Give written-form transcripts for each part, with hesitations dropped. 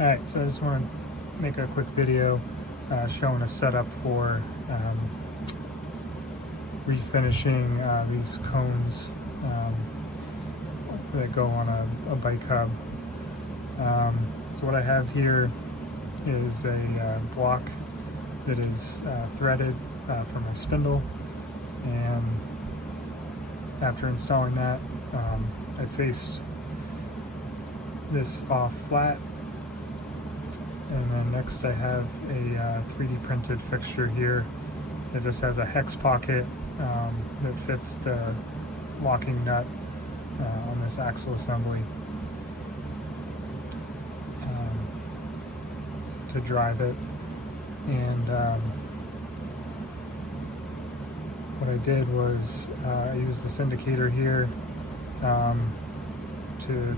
Alright, so I just want to make a quick video showing a setup for refinishing these cones that go on a bike hub. So what I have here is a block that is threaded for my spindle, and after installing that, I faced this off flat, and then next I have a 3D printed fixture here that just has a hex pocket that fits the locking nut on this axle assembly to drive it. And what I did was I used this indicator here to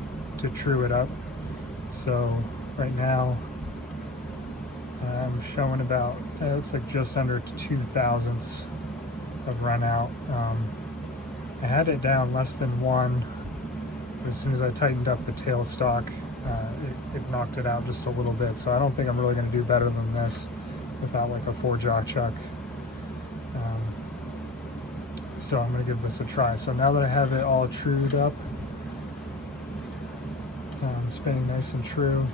true it up. So right now I'm showing about, it looks like just under 2 thousandths of run out. I had it down less than 1. As soon as I tightened up the tailstock, it knocked it out just a little bit. So I don't think I'm really going to do better than this without like a 4-jaw chuck. So I'm going to give this a try. So now that I have it all trued up, spinning nice and true,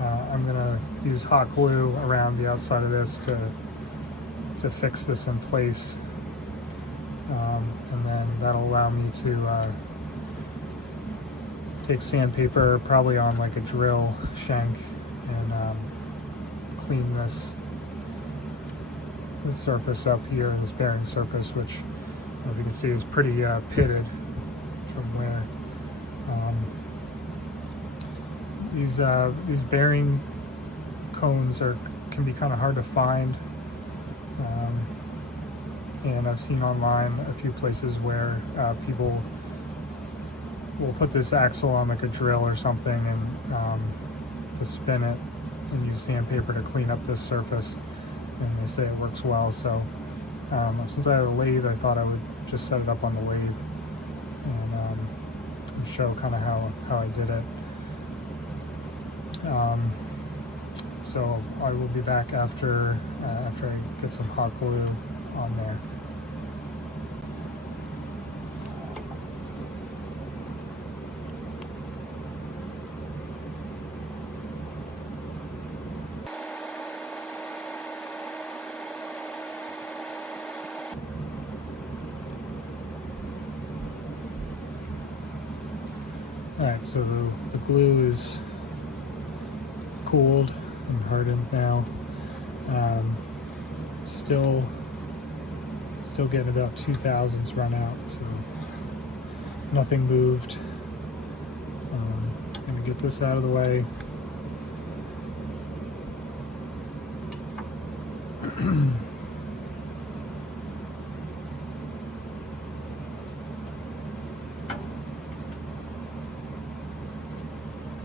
I'm going to use hot glue around the outside of this to fix this in place, and then that'll allow me to take sandpaper, probably on like a drill shank, and clean this surface up here, this bearing surface, which, as you can see, is pretty pitted from where. These bearing cones can be kind of hard to find, and I've seen online a few places where people will put this axle on like a drill or something and to spin it and use sandpaper to clean up this surface, and they say it works well. So since I have a lathe, I thought I would just set it up on the lathe and show kind of how I did it. So I will be back after I get some hot glue on there. Alright, so the glue is cooled and hardened now. Still getting about 2 thousandths run out, so nothing moved. I'm gonna get this out of the way.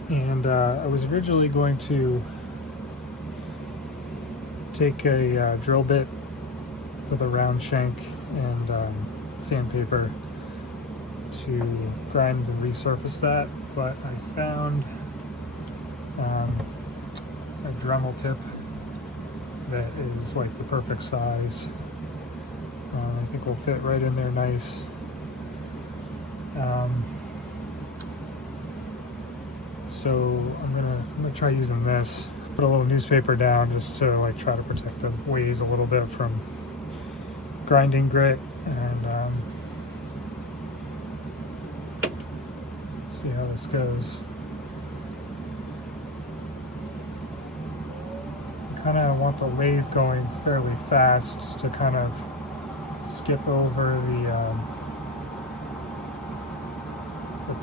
And I was originally going to take a drill bit with a round shank and sandpaper to grind and resurface that, but I found a Dremel tip that is like the perfect size. I think will fit right in there nice. So I'm gonna try using this. Put a little newspaper down just to like try to protect the ways a little bit from grinding grit, and see how this goes. I kind of want the lathe going fairly fast to kind of skip over the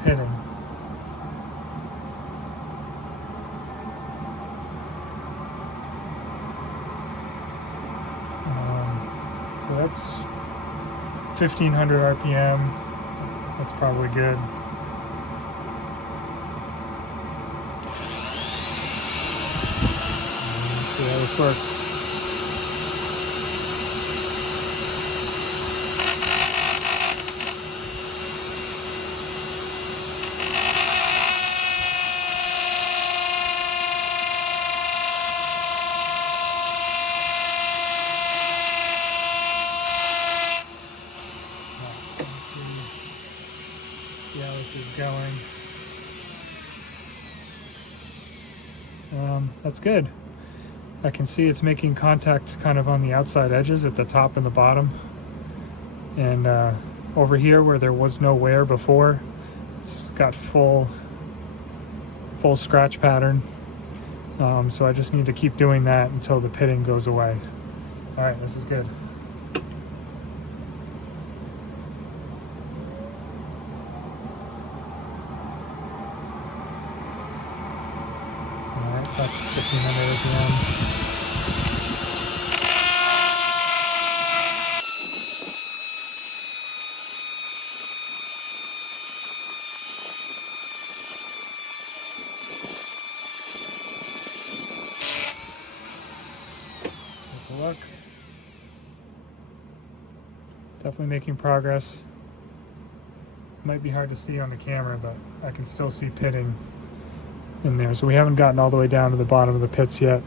pitting. So that's 1500 RPM. That's probably good. See how this works. That's good. I can see it's making contact kind of on the outside edges at the top and the bottom. And over here where there was no wear before, it's got full scratch pattern. So I just need to keep doing that until the pitting goes away. All right, this is good. All right, that's 1500 RPM. Take a look. Definitely making progress. Might be hard to see on the camera, but I can still see pitting in there. So we haven't gotten all the way down to the bottom of the pits yet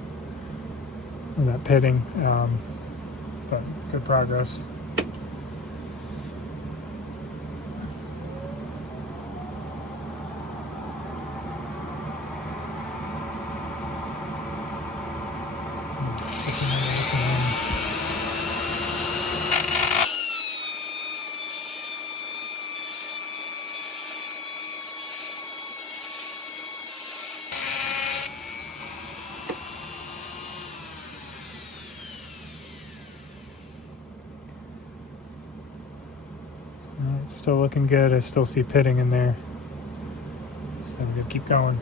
in that pitting, but good progress. Still looking good. I still see pitting in there. So I'm gonna keep going.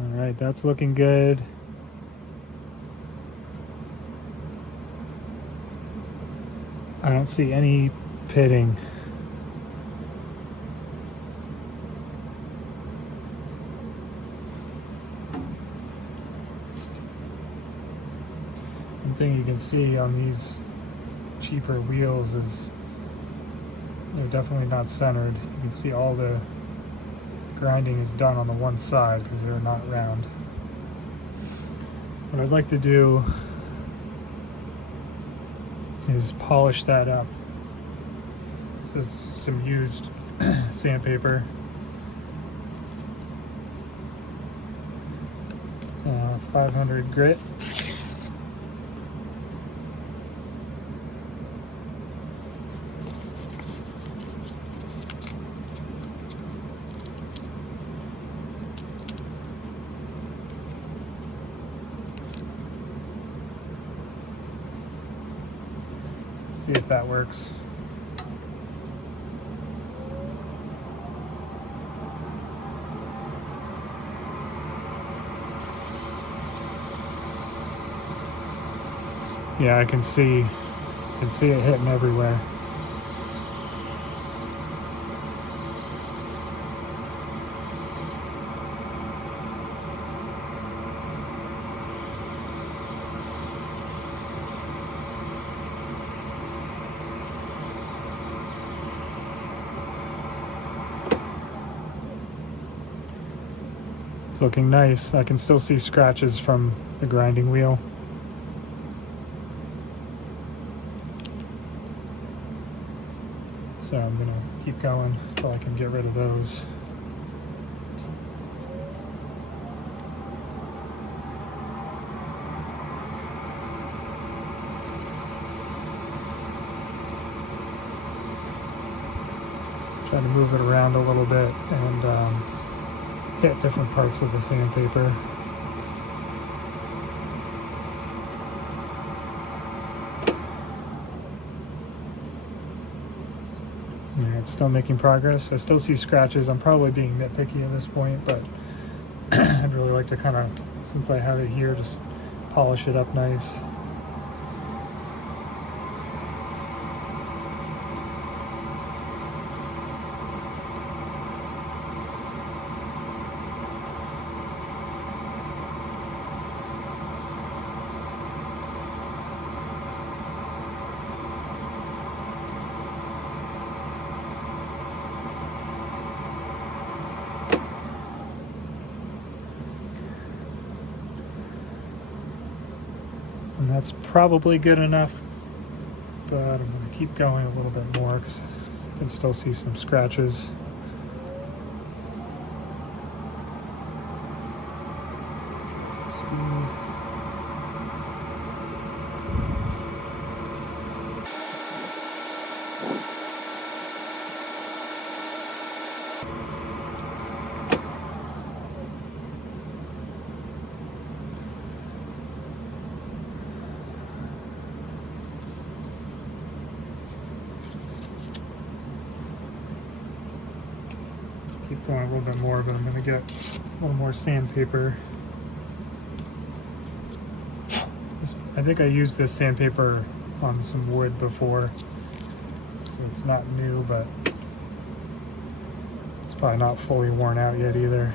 All right, that's looking good. I don't see any pitting. One thing you can see on these cheaper wheels is they're definitely not centered. You can see all the grinding is done on the one side because they're not round. What I'd like to do is polish that up. This is some used sandpaper. 500 grit. See if that works. Yeah, I can see it hitting everywhere. It's looking nice. I can still see scratches from the grinding wheel. So I'm gonna keep going until I can get rid of those. Try to move it around a little bit and hit different parts of the sandpaper. Yeah, it's still making progress. I still see scratches. I'm probably being nitpicky at this point, but I'd really like to kind of, since I have it here, just polish it up nice. That's probably good enough, but I'm going to keep going a little bit more because I can still see some scratches. Speed. Keep going a little bit more, but I'm going to get a little more sandpaper. I think I used this sandpaper on some wood before, so it's not new, but it's probably not fully worn out yet either.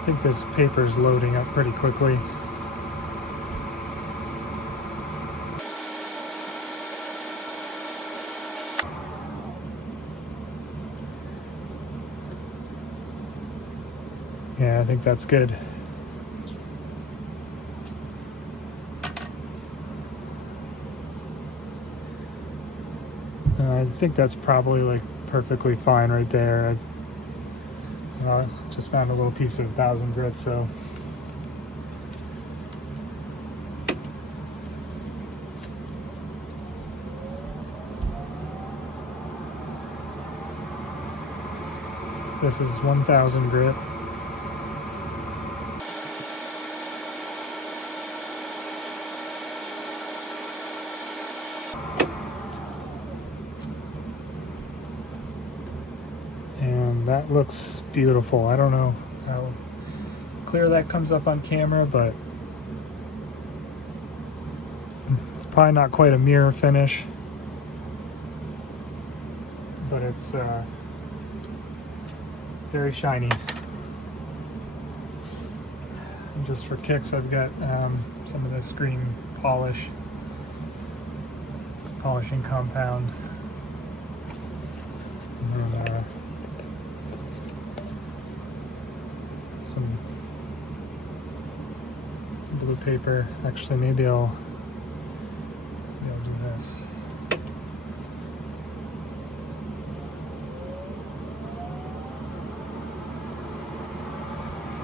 I think this paper's loading up pretty quickly. Yeah, I think that's good. I think that's probably like perfectly fine right there. I just found a little piece of 1000 grit, so this is 1000 grit. And that looks beautiful. I don't know how clear that comes up on camera, but it's probably not quite a mirror finish, but it's very shiny. And just for kicks, I've got some of this green polishing compound, and then some blue paper. Actually, maybe I'll do this.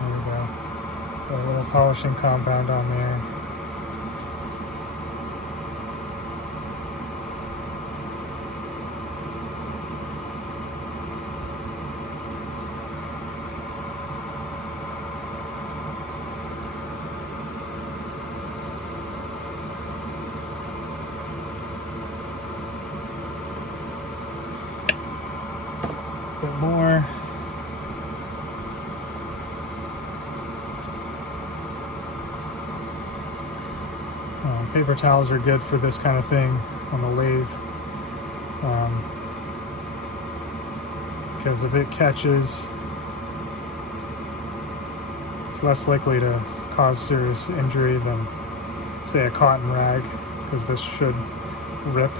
There we go. Got a little polishing compound on there. Bit more. Paper towels are good for this kind of thing on the lathe, because if it catches, it's less likely to cause serious injury than, say, a cotton rag, because this should rip.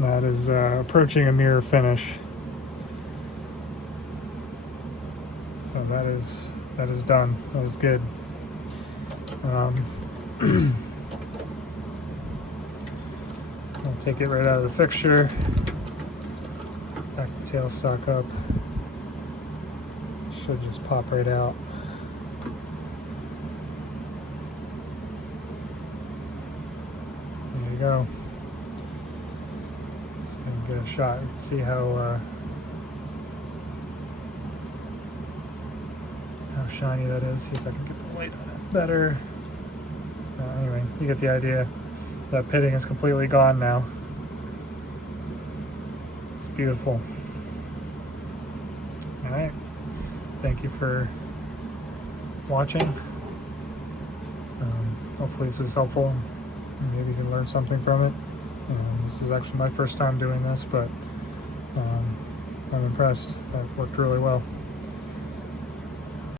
That is approaching a mirror finish. So that is done. That was good. I'll take it right out of the fixture. Back the tailstock up. Should just pop right out. There you go. Get a shot and see how shiny that is. See if I can get the light on it better. Anyway, you get the idea. That pitting is completely gone now. It's beautiful. All right. Thank you for watching. Hopefully this is helpful. Maybe you can learn something from it. This is actually my first time doing this, but I'm impressed. That worked really well.